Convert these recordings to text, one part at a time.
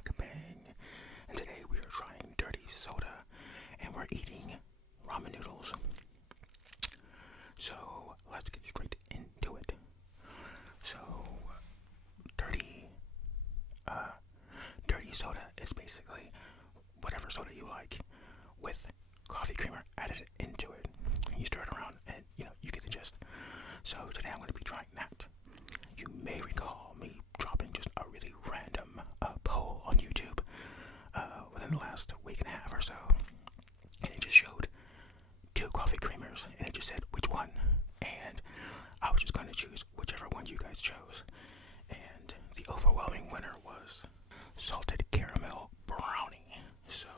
Mukbang, and today we are trying dirty soda, and we're eating ramen noodles. So let's get straight into it. So dirty soda is basically whatever soda you like with coffee creamer added into it. You stir it around, and you get the gist. So today I'm going to be trying that. You may recall me dropping just a really random poll on YouTube within the last week and a half or so, and it just showed 2 coffee creamers, and it just said which one, and I was just going to choose whichever one you guys chose, and the overwhelming winner was salted caramel brownie. So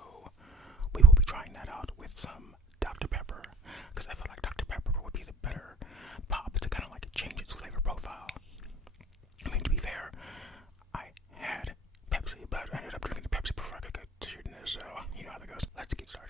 we will be trying that out with some Dr. Pepper, because I feel like Dr. Pepper would be the better pop to kind of like change its flavor profile. I mean, to be fair, I had Pepsi, but I ended up drinking the Pepsi before I could get to shooting this, so you know how that goes. Let's get started.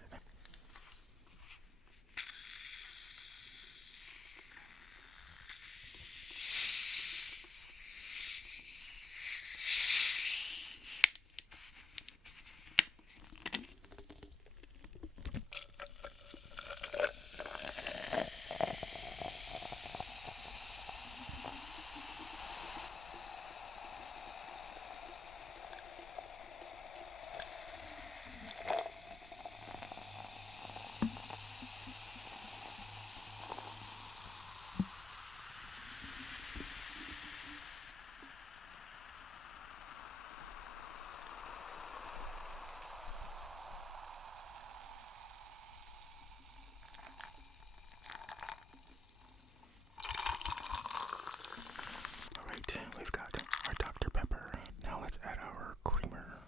Alright, we've got our Dr. Pepper. Now let's add our creamer.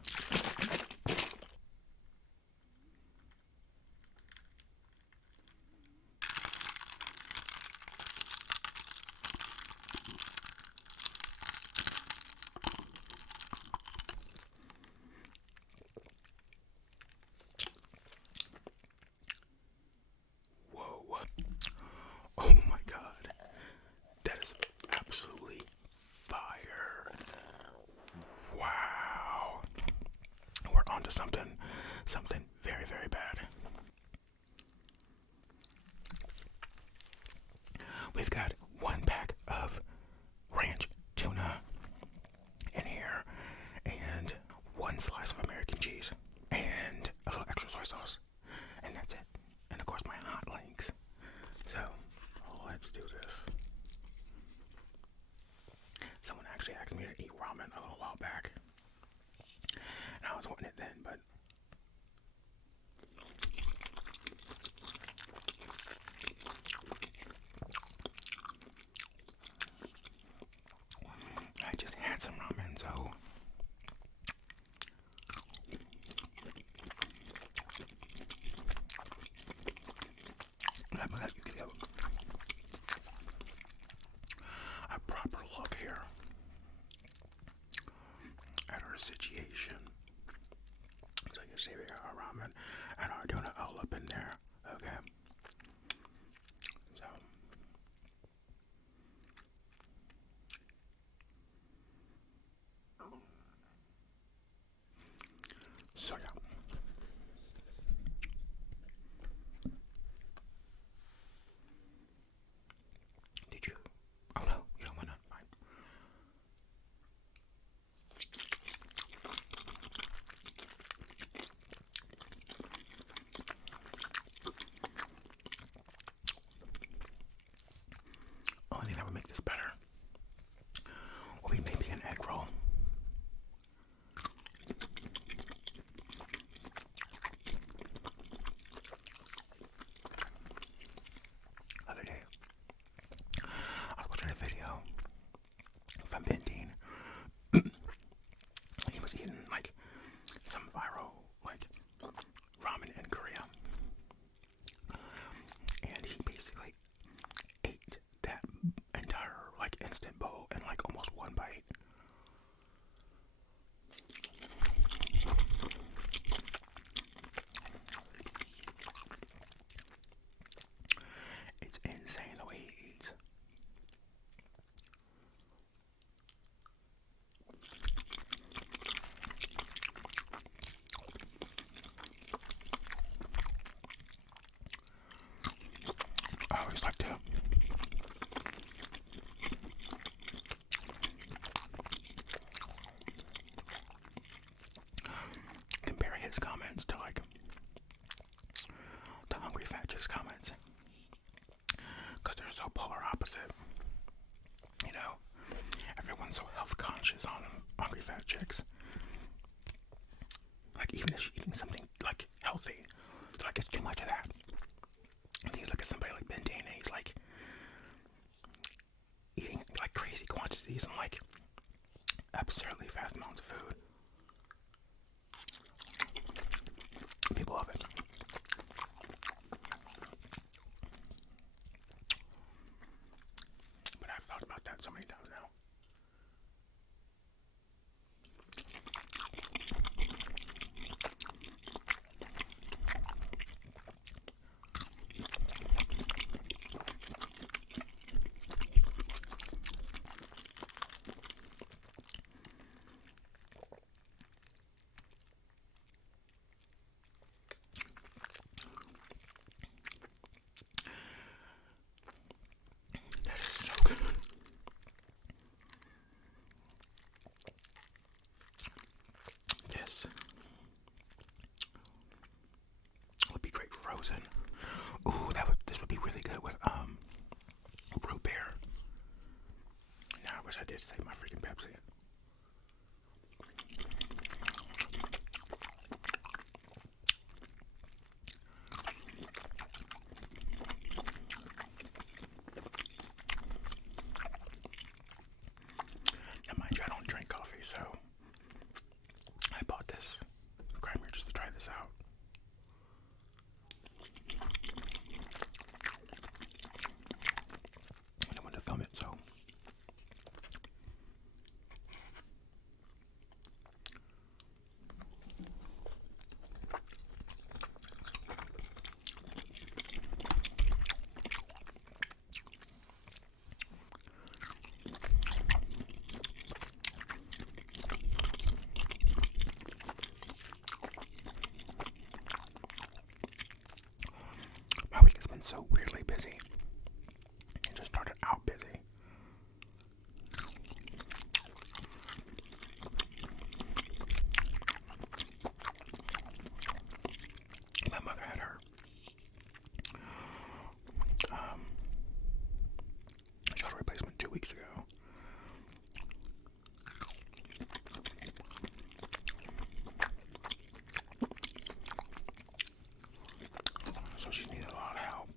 Whoa. Oh my god. That is absolutely fire. Wow. We're onto something very, very bad. We've got 1 pack of ranch tuna in here, and 1 slice of American cheese, and a little extra soy sauce, and that's it. And of course my hot links. So let's do this. Someone actually asked me to eat ramen a little while back, and I was wanting it then, but I just had some ramen, so let me let you get a proper look here at our situation. So you see we got our ramen and our tuna all up in there. Okay. So yeah. Did you? Oh no, you don't want to. Fine. Only thing that would make this better will be maybe an egg roll. Other day, I was watching a video from Bendine. He was eating like some viral like ramen in Korea, and he basically ate that entire like instant bowl in like almost 1 bite. It's insane the way he eats. coffees and like absurdly fast amounts of food. People love it. But I've thought about that so many times now. That is so good. Yes. Would be great frozen. Ooh, this would be really good with root beer. Now I wish I did save my freaking Pepsi. Now mind you, I don't drink coffee, so I bought this creamer just to try this out. I don't want to film it, so my week has been so weirdly busy. It just started out busy. My mother had her shoulder replacement 2 weeks ago. So she needed a lot of help.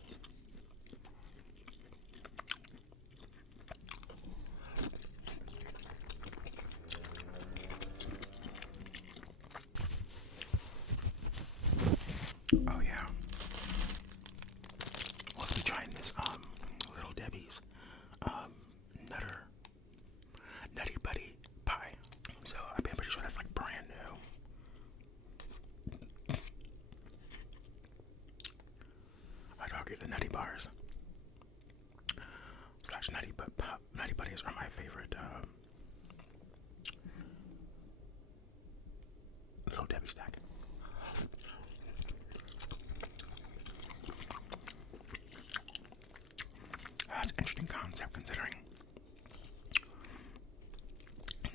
Oh yeah. We'll be trying this Little Debbie's Nutty Buddy Pie. So I'm pretty sure that's like brand new. I'd argue the Nutty Bars / Nutty Buddies are my favorite Little Debbie snack. That's an interesting concept considering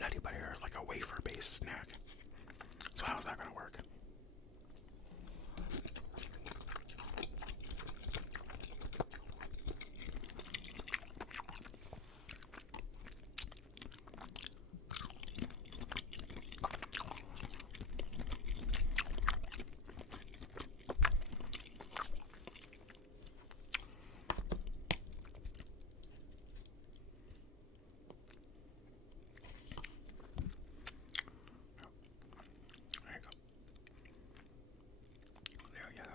Nutty Buddy are like a wafer-based snack. So how's that gonna work? There you go. There you go.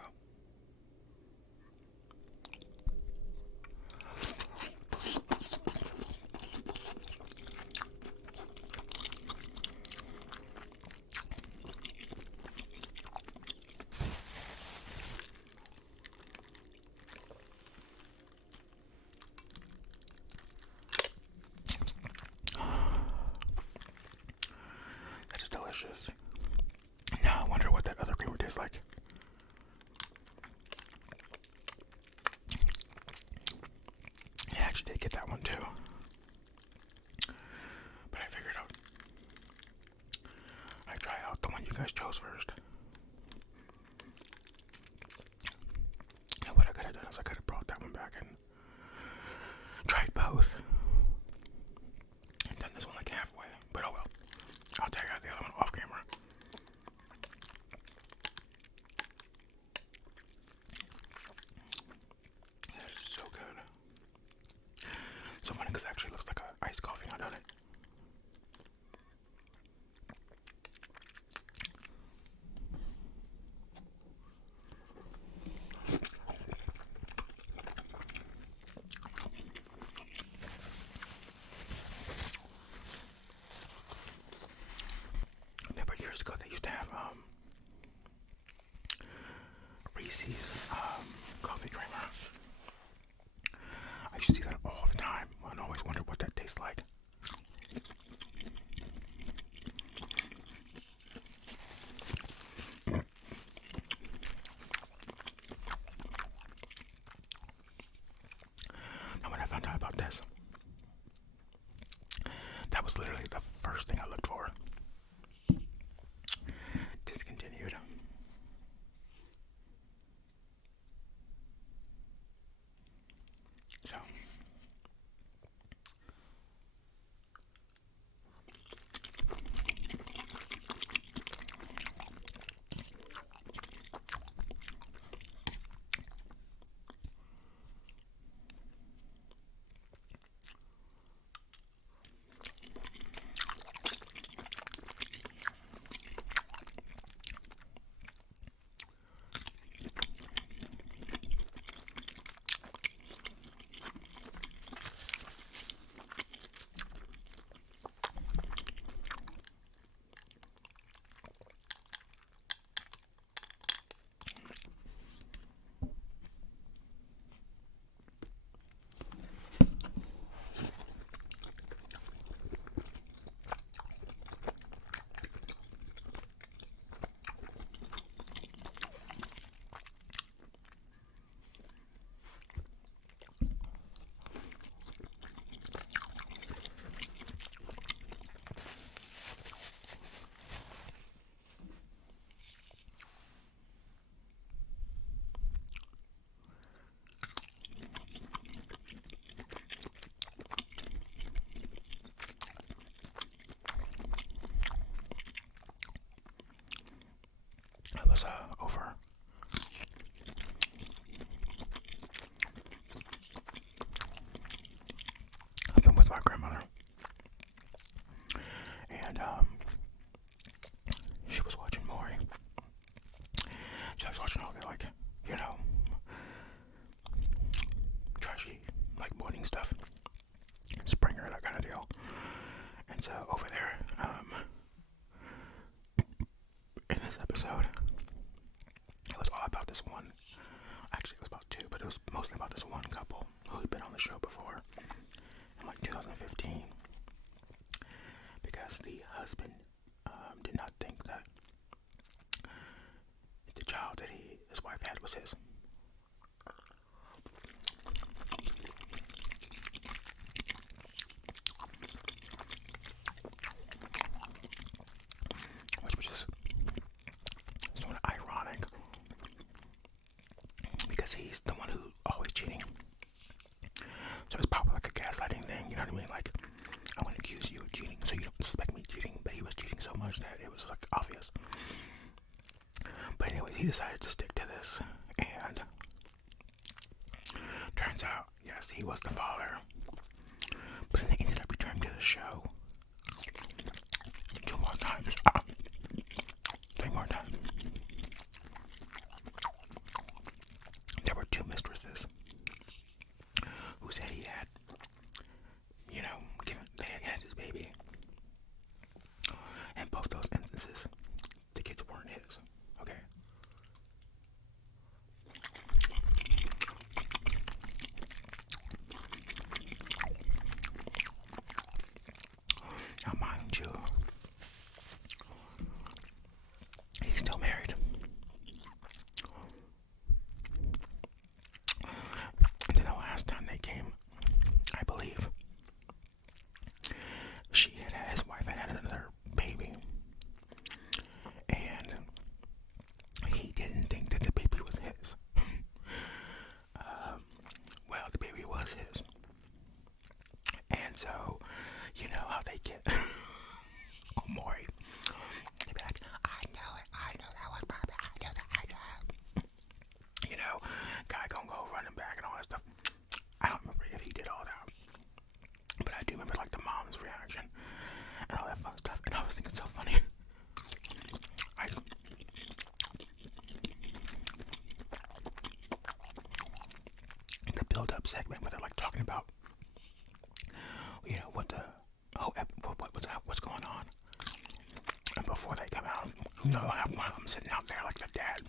That is delicious. Now I wonder what that other creamer tastes like. Yeah, I actually did get that one too. But I figured I'd try out the one you guys chose first. And what I could have done is I could have brought that one back and tried both. And done this one like halfway. But oh well. I'll tell you the other one off camera. first thing I looked for. Discontinued. So I was over I've been with my grandmother, and she was watching Maury. She was watching all the, like, you know, trashy, like, morning stuff, Springer, that kind of deal. And so over there, in this episode, it was all about this one. Actually, it was about two, but it was mostly about this one couple who had been on the show before in like 2015, because the husband did not think that the child that his wife had was his. Which was just sort of ironic, because he's the one who's always cheating. So it's probably like a gaslighting thing, you know what I mean? Like, I want to accuse you of cheating, so you don't suspect me cheating, but he was cheating so much that it was like obvious. But anyways, he decided to stick to this, and turns out, yes, he was the father. But then they ended up returning to the show 2 more times. 3 more times. There were 2 mistresses who said he had, you know, they had his baby. And both those instances, the kids weren't his. Okay. Now, mind you, he's still married. And then the last time they came, I believe, his wife had another baby. And he didn't think that the baby was his. Well, the baby was his. And so, you know how they get Maury. They'd be like, I know that was my baby, I know that. You know, guy gonna go running back and all that stuff. I don't remember if he did all that, but I do remember like the mom's reaction and all that fun stuff. And I was thinking, so funny. The build-up segment where they're like talking about, you know, what the whole what's going on, and before they come out, you know, I have one of them sitting out there like the dad.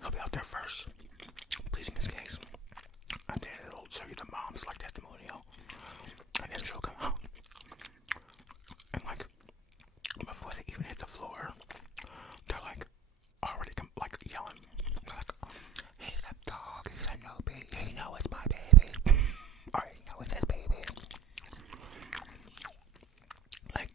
He'll be out there first, pleading his case, and then it'll show you the mom's like testimonial, and then she'll come out, and like before they even hit the floor, they're like already like yelling, they're like, he's a dog, he's a no baby, he know it's my baby, or he know it's his baby. Like,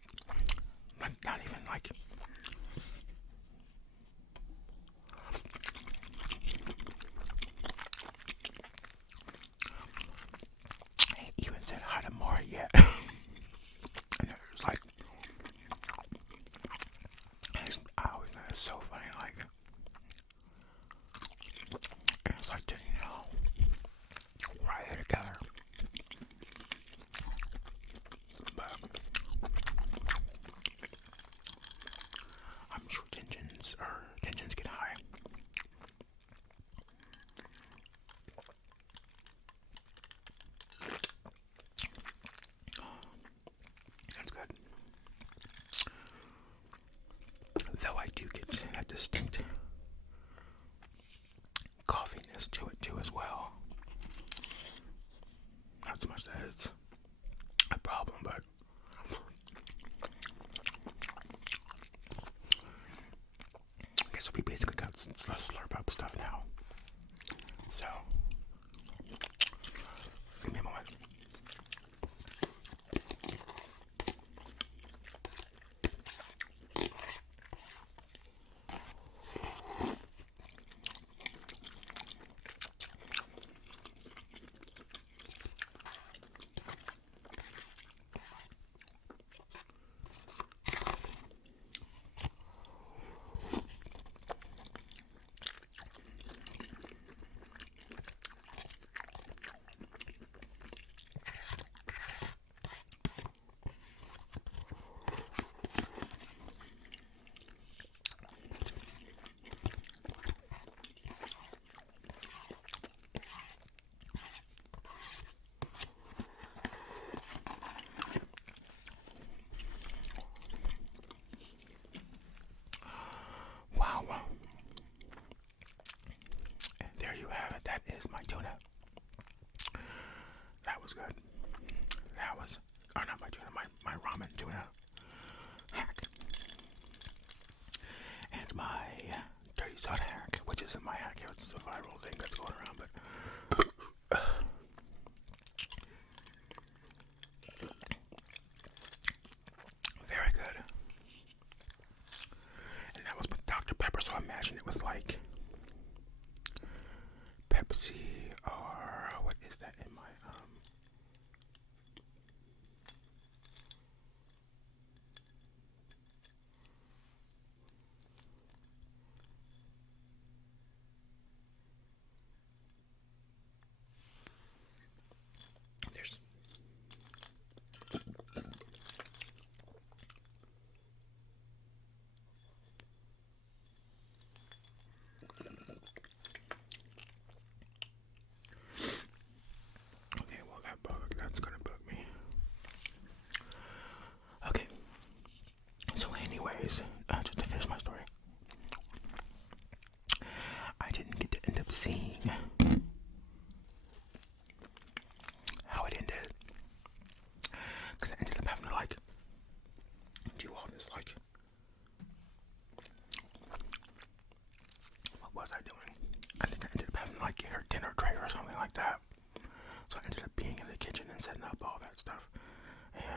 stuff.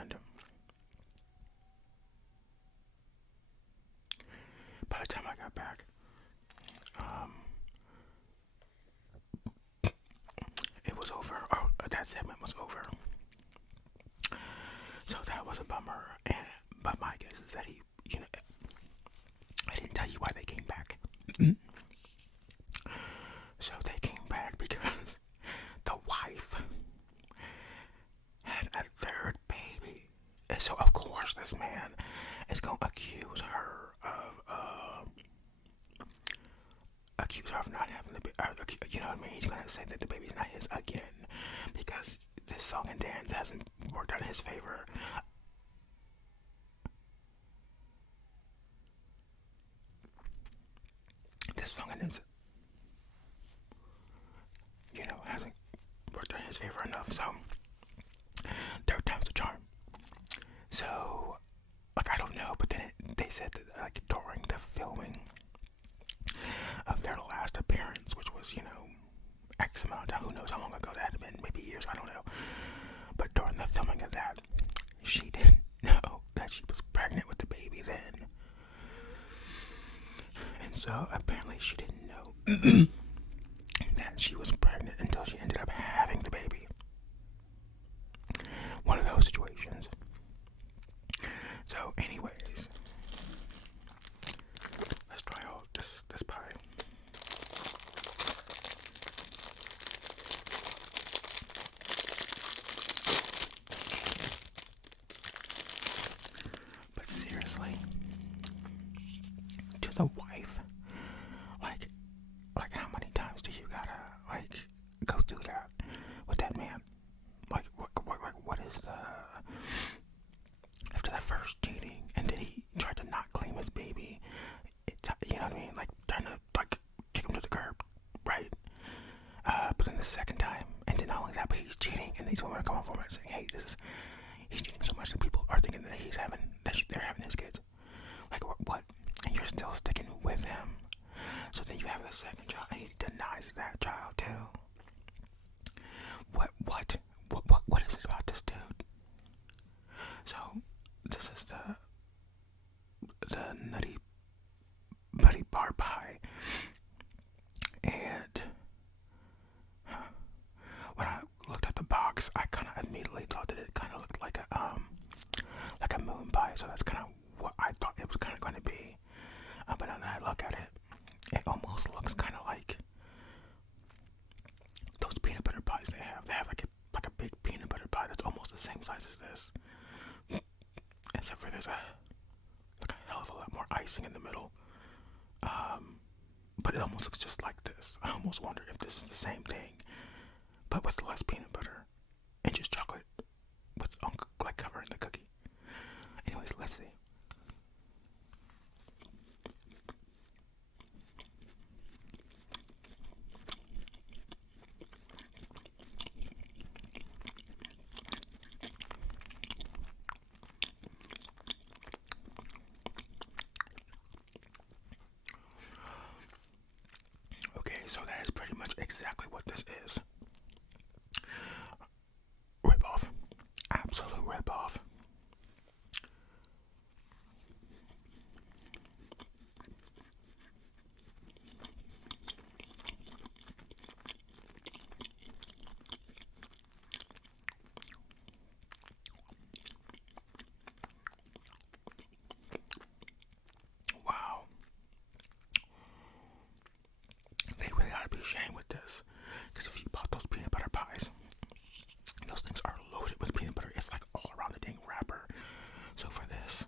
And by the time I got back, it was over. Oh, that segment was over. So that was a bummer. But my guess is that he, I didn't tell you why they came back. So they came back because the wife had a third baby. And so of course this man is going to accuse her of not having the baby. You know what I mean? He's going to say that the baby's not his again because this song and dance hasn't worked out in his favor. This song and dance, hasn't worked out in his favor enough. So third time's a charm. So, I don't know, but then they said that, during the filming of their last appearance, which was, X amount of time, who knows how long ago that had been, maybe years, I don't know. But during the filming of that, she didn't know that she was pregnant with the baby then. And so, apparently she didn't know that she was pregnant until she ended up having the baby. One of those situations. So, anyways, let's try out this pie. But seriously, to the wife, how many times do you gotta go through that with that man? What is the, after that first cheating, and then he tried to not claim his baby, you know what I mean, trying to kick him to the curb, right? But then the second time, and then not only that, but he's cheating, and these women are coming forward and saying, hey, he's cheating so much that people are thinking that they're having his kids. What? And you're still sticking with him. So then you have the second child, and he denies that child too. What is it about this dude? So this is the Nutty Buddy Pie, and when I looked at the box, I kind of immediately thought that it kind of looked like a moon pie. So that's kind of what I thought it was kind of going to be. But now that I look at it, it almost looks kind of like those peanut butter pies they have. They have like a big peanut butter pie that's almost the same size as this, except for there's a hell of a lot more icing in the middle. But it almost looks just like this. I almost wonder if this is the same thing, but with less peanut butter and just chocolate with covering the cookie. Anyways, let's see. So that is pretty much exactly what this is. Rip-off. Absolute rip-off. Wow. They really gotta be ashamed with this. Because if you bought those peanut butter pies, those things are loaded with peanut butter. It's all around the dang wrapper. So for this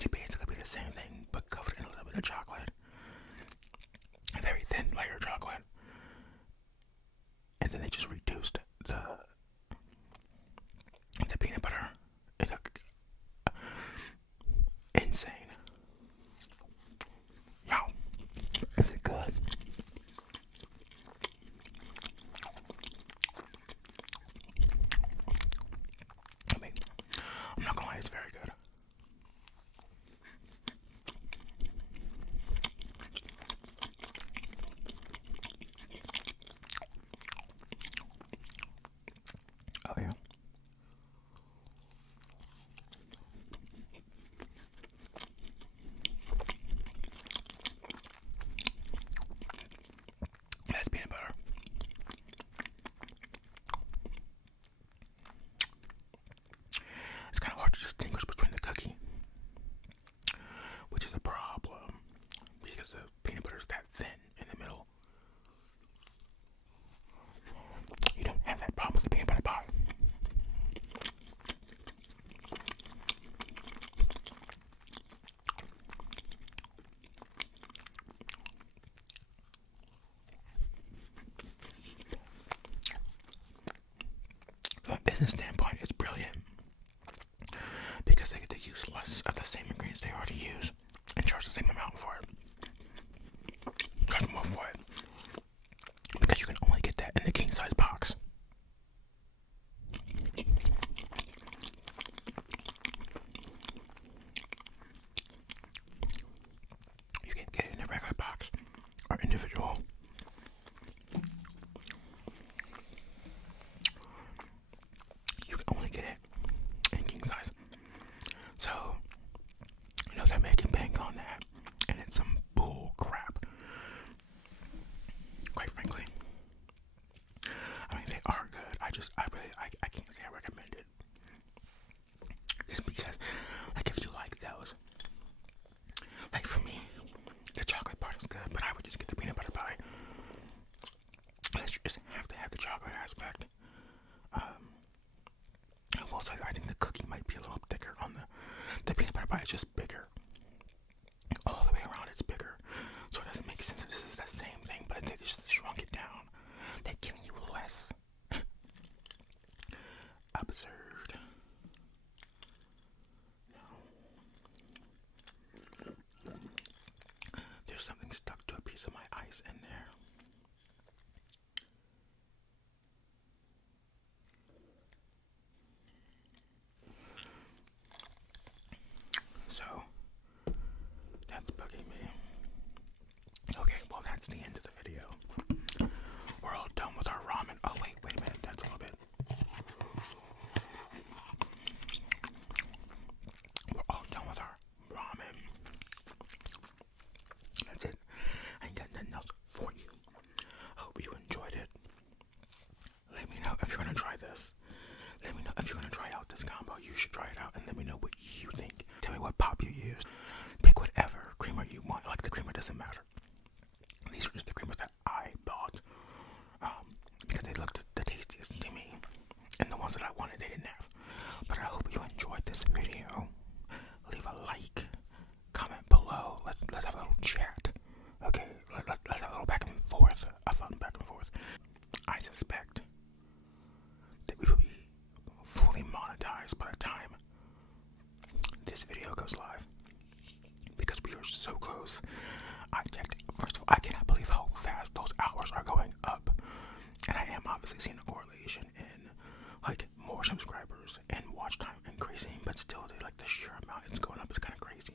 to basically be the same thing, but covered in a little bit of chocolate, a very thin layer of chocolate, and then they just reduced the peanut butter. It's insane. Yo, is it good? I mean, I'm not gonna lie, it's very good. Oh yeah. will say I think the cookie might be a little thicker on the peanut butter pie is just bigger. All the way around it's bigger. So it doesn't make sense that this is the same thing, but they just shrunk it down. They're giving you less. Absurd. No. There's something stuck to a piece of my ice in there. So, that's bugging me. Okay, well that's the end of the video. We're all done with our ramen. Oh wait a minute, that's a little bit. We're all done with our ramen. That's it. I ain't got nothing else for you. Hope you enjoyed it. Let me know if you're gonna try this. Let me know if you're gonna try out this combo. You should try it out and let me know what you think. Tell me what pop you use. Pick whatever creamer you want. Like the creamer doesn't matter. These are just the creamers that I bought because they looked the tastiest to me, and the ones that I wanted they didn't have. But I hope you enjoyed this video. Leave a like, comment below. Let's have a little chat. Okay, let's have a little back and forth, a fun back and forth. I suspect that we will be fully monetized by the time this video goes live, because we are so close. I checked. First of all, I cannot believe how fast those hours are going up, and I am obviously seeing a correlation in like more subscribers and watch time increasing, but still, like the sheer amount it's going up is kind of crazy.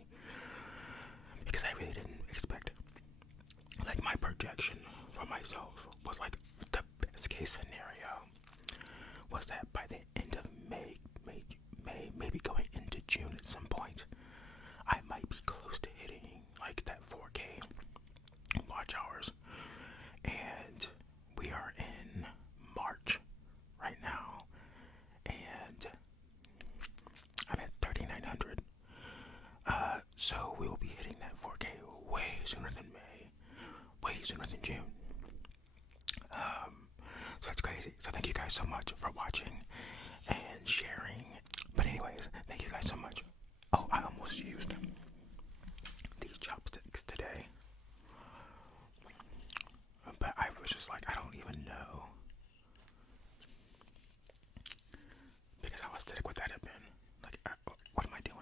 Because I really didn't expect. Like my projection for myself was like the best case scenario was that by the end of May, maybe going into June at some point, I might be close to hitting like that 4K watch hours. And we are in March right now, and I'm at 3,900. So we will be hitting that 4K way sooner than May, way sooner than June. So that's crazy. So thank you guys so much for watching and sharing. But anyways, thank you guys so much. Oh, I almost used these chopsticks today. But I was just like, I don't even know. Because how aesthetic would that have been? Like, what am I doing?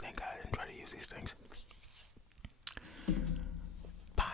Thank God I didn't try to use these things. Bye.